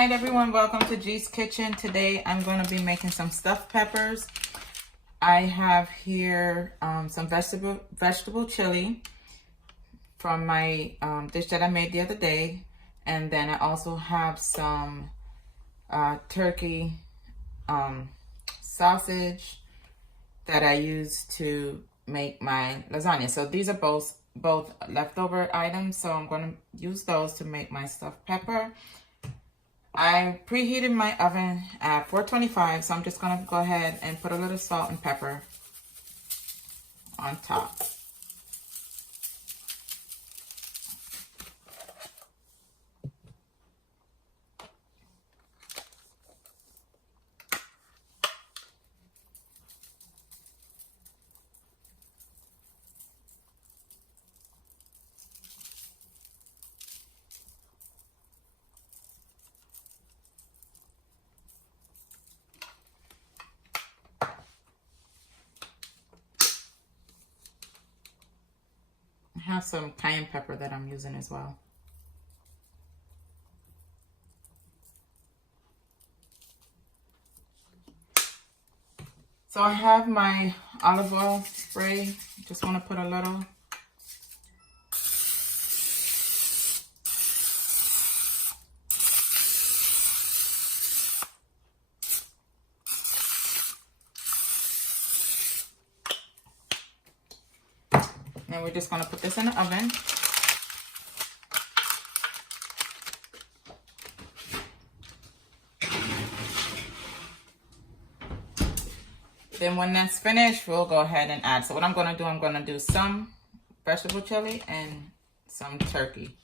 night, everyone. Welcome to G's Kitchen. Today I'm going to be making some stuffed peppers. I have here some vegetable chili from my dish that I made the other day. And then I also have some turkey sausage that I use to make my lasagna. So these are both leftover items. So I'm going to use those to make my stuffed pepper. I preheated my oven at 425, so I'm just going to go ahead and put a little salt and pepper on top. I have some cayenne pepper that I'm using as well. So I have my olive oil spray. Just want to put a little. And we're just going to put this in the oven. Then when that's finished, we'll go ahead and add. So what I'm going to do some vegetable chili and some turkey.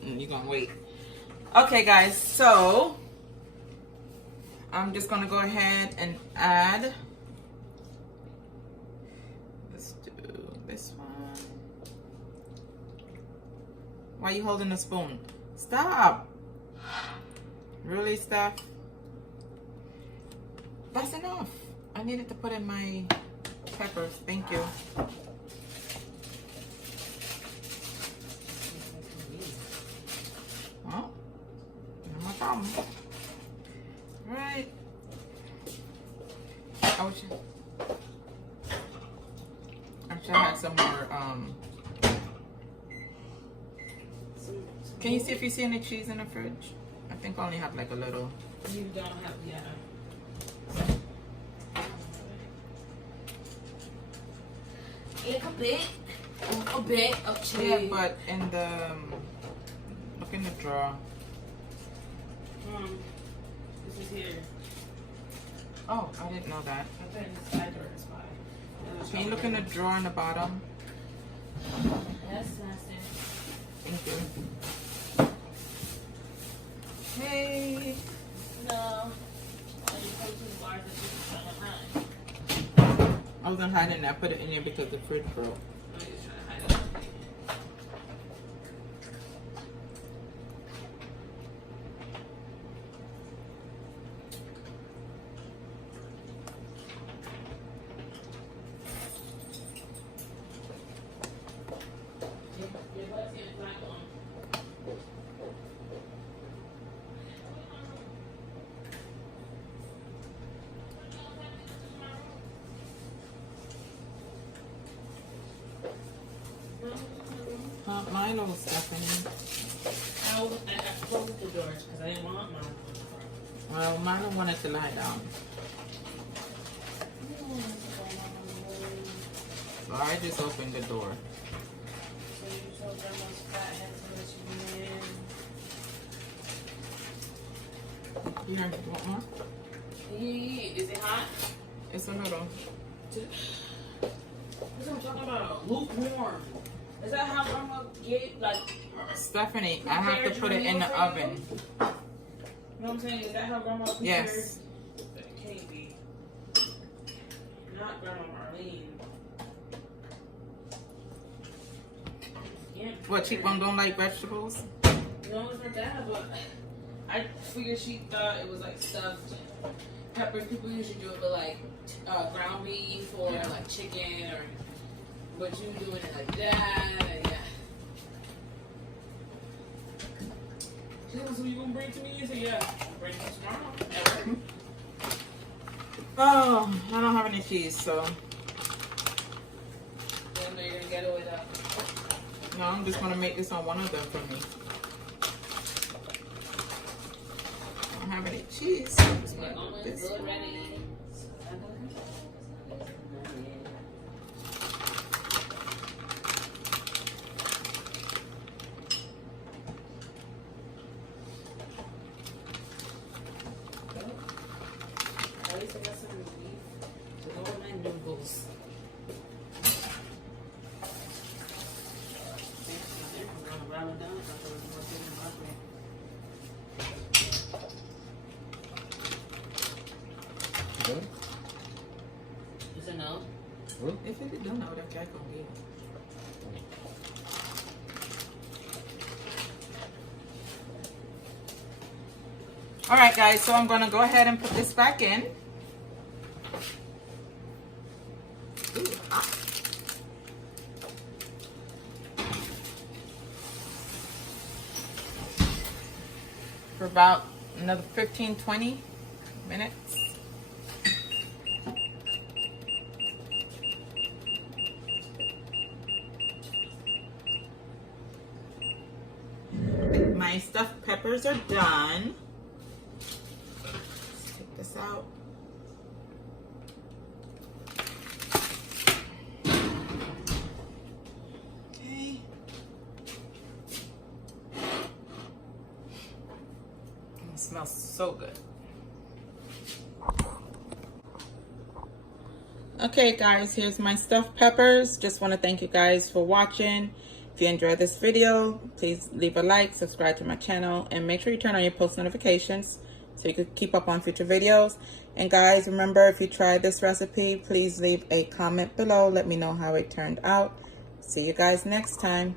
You're gonna wait. Okay, guys, so I'm just gonna go ahead and add. Let's do this one. Why are you holding the spoon? Stop. Really, Steph? That's enough. I needed to put in my peppers. Thank you. Well, no more problem. Right. I should have some more. Can you see if you see any cheese in the fridge? I think I only have like a little. You don't have, yeah. A bit of cheese. Yeah, but in the look in the drawer. This is here. Oh, I didn't know that. I put it in the side drawer. It's fine. Can you look in the drawer in the bottom? That's nasty. Thank you. Hey. No. I was gonna hide it and I put it in here because the fridge broke. Milo, Stephanie. I closed the door because I didn't want mine. Well, Milo wanted to lie down. So I just opened the door. So you told Grandma's fathead to let you in. Here, you want more? Is it hot? It's a little. That's what I'm talking about. Lukewarm. Is that how Grandma get, like... Stephanie, I have to put it in the oven. You know what I'm saying? Is that how Grandma prepares? Yes. Not Grandma Marlene. Yeah. What, Cheekbone don't like vegetables? No, it's not that, but I figured she thought it was like stuffed peppers. People usually do it with like ground beef or like chicken, or but you doing it like that. And yeah. She said, so you gonna bring it to me? You said, yeah. I'll bring it tomorrow. At work. Oh, I don't have any cheese, so. Then they're gonna get away with that. No, I'm just gonna make this on one of them for me. I don't have any cheese. So I'm just Like, gonna almost do this. good ready. At least I got some beef to go with my noodles. I'm gonna round it down. I thought it was more good than broccoli. Done? Is it no? If you don't know, that's gonna be. All right, guys. So I'm gonna go ahead and put this back in. Ooh, hot. For about another 15-20 minutes. My stuffed peppers are done. Let's take this out. Okay. It smells so good. Okay guys, here's my stuffed peppers. Just want to thank you guys for watching. If you enjoyed this video, please leave a like, subscribe to my channel, and make sure you turn on your post notifications so you can keep up on future videos. And guys, remember, if you tried this recipe, please leave a comment below. Let me know how it turned out. See you guys next time.